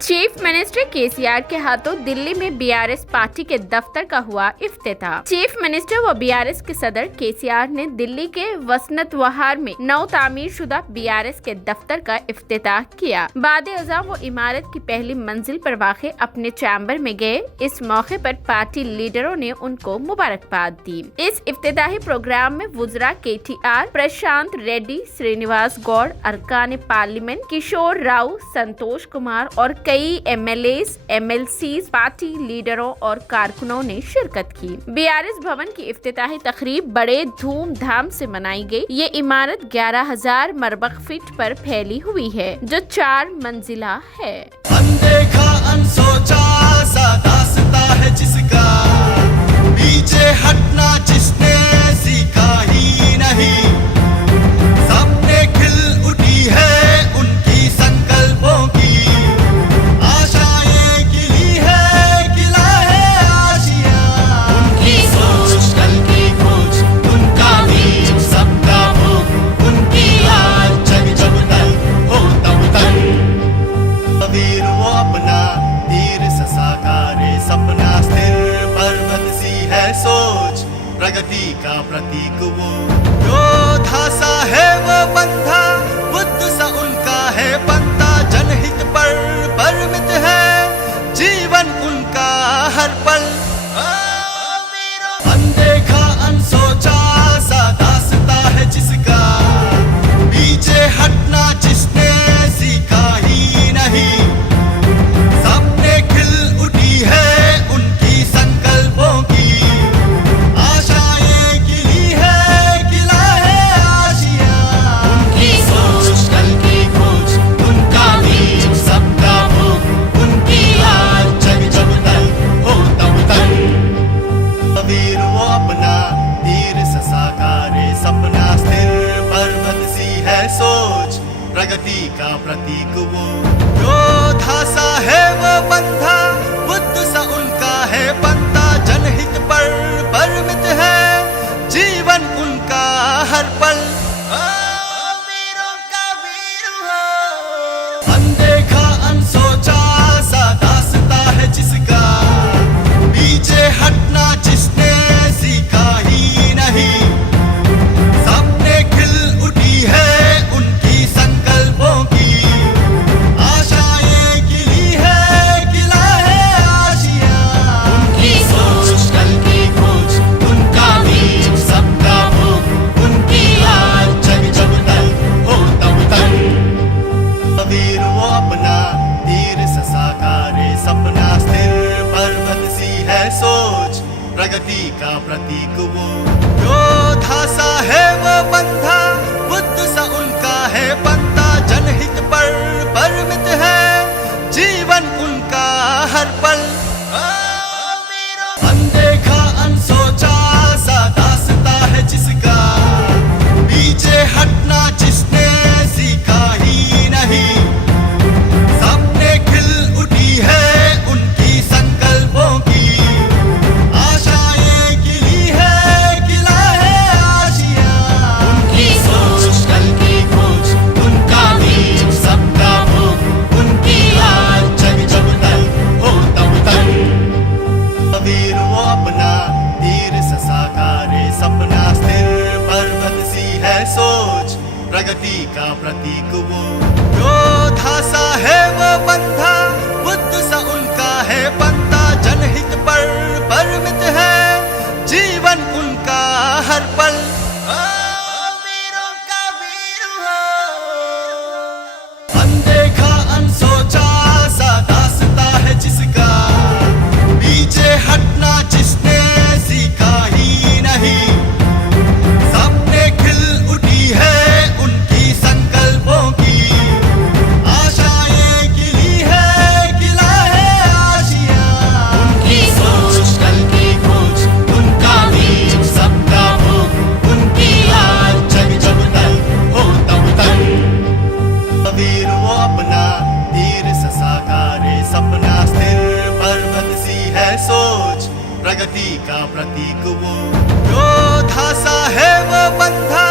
Chief minister KCR के हाथों दिल्ली में बीआरएस पार्टी के दफ्तर का हुआ इफ्तिताह। चीफ मिनिस्टर व बीआरएस के सदर केसीआर ने दिल्ली के वसंत विहार में नव तामीर शुदा बीआरएस के दफ्तर का इफ्तिताह किया। बाद अज़ा वो इमारत की पहली मंजिल पर वाक़े अपने चैम्बर में गए। इस मौके पर पार्टी लीडरों ने उनको मुबारकबाद दी। इस इफ्तिताही प्रोग्राम में वुज़रा केटीआर, प्रशांत रेड्डी, श्रीनिवास गौड़, अरकान पार्लियामेंट किशोर राव, संतोष कुमार और कई एमएलएस, एमएलसीज, पार्टी लीडरों और कारकुनों ने शिरकत की। बीआरएस भवन की इफ्तिताही तकरीब बड़े धूमधाम से मनाई गई। ये इमारत 11,000 मरबक फीट पर फैली हुई है, जो 4 मंजिला है। अनदेखा अनसोचा सा दास्ता है जिसका, पीछे हटना जिसने सीखा ही नहीं। सपने खिल उठी है उनकी संकल्पों की, आशाएं खिली है, खिला है आशिया। उनकी सोच कल की खोज, उनका भी सबका वो, उनकी आज जग जब तल हो तब तक। वीर वो अपना धीर सा साकारे सपना, स्थिर पर्वत सी है सोच, प्रगति का प्रतीक वो। योद्धा सा है वो बंधा, बुद्ध सा उनका है पंथा। जनहित पर परिमित है जीवन उनका हर पल। अनदेखा अनसोचा सा दास्ता है जिसका, पीछे हटना जिसने सीखा ही नहीं। सपने खिल उठी है उनकी संकल्पों की, आशाएं खिली है, खिला है आशिया। उनकी सोच कल की खोज, उनका भी सबका वो, उनकी आज जग जब तल हो तब तक। वीर वो अपना धीर सा साकारे सपना, स्थिर पर्वत सी है सोच, प्रगति का प्रतीक वो। योद्धा सा है वो बंधा, बुद्ध सा उनका है पंथा। जनहित पर परिमित है जीवन उनका हर पल। वीरों का वीर हो, अनदेखा अनसोचा सा दास्ता है जिसका, पीछे हटना जिसने सीखा ही नहीं। सपने खिल उठी है उनकी संकल्पों की, आशाएं खिली है, खिला है आशिया। उनकी सोच कल की खोज, उनका भी सबका वो, उनकी आज जग जब तल हो तब तक। वीर वो अपना धीर सा साकारे सपना, स्थिर पर्वत सी है सोच, प्रगति का प्रतीक वो। योद्धा सा है वो बंधा, बुद्ध सा उनका है पंथा। जनहित पर परिमित है जीवन उनका हर पल। अनदेखा अनसोचा सा दास्ता है जिसका, पीछे हटना जिसने सीखा ही नहीं। सपने खिल उठी है उनकी संकल्पों की, आशाएं खिली है, खिला है आशिया। उनकी सोच कल की खोज, उनका भी सबका वो, उनकी आज जग जब तल हो तब तक। वीर वो अपना धीर सा साकारे सपना, स्थिर पर्वत सी है सोच, प्रगति का प्रतीक वो। योद्धा सा है वो बंधा, बुद्ध सा उनका है पंथा। जनहित पर परिमित है जीवन उनका हर पल। वीरों का वीर हो, अनदेखा अनसोचा सा दास्ता है जिसका, पीछे हटना जिसने सीखा ही नहीं। सपने खिल उठी है उनकी संकल्पों की, आशाएं खिली है, खिला है आशिया। उनकी सोच कल की खोज, उनका भी सबका वो, उनकी आज जग जब तल हो तब तक। वीर वो अपना धीर सा साकारे सपना, स्थिर पर्वत सी है सोच, प्रगति का प्रतीक वो। योद्धा सा है वो बंधा,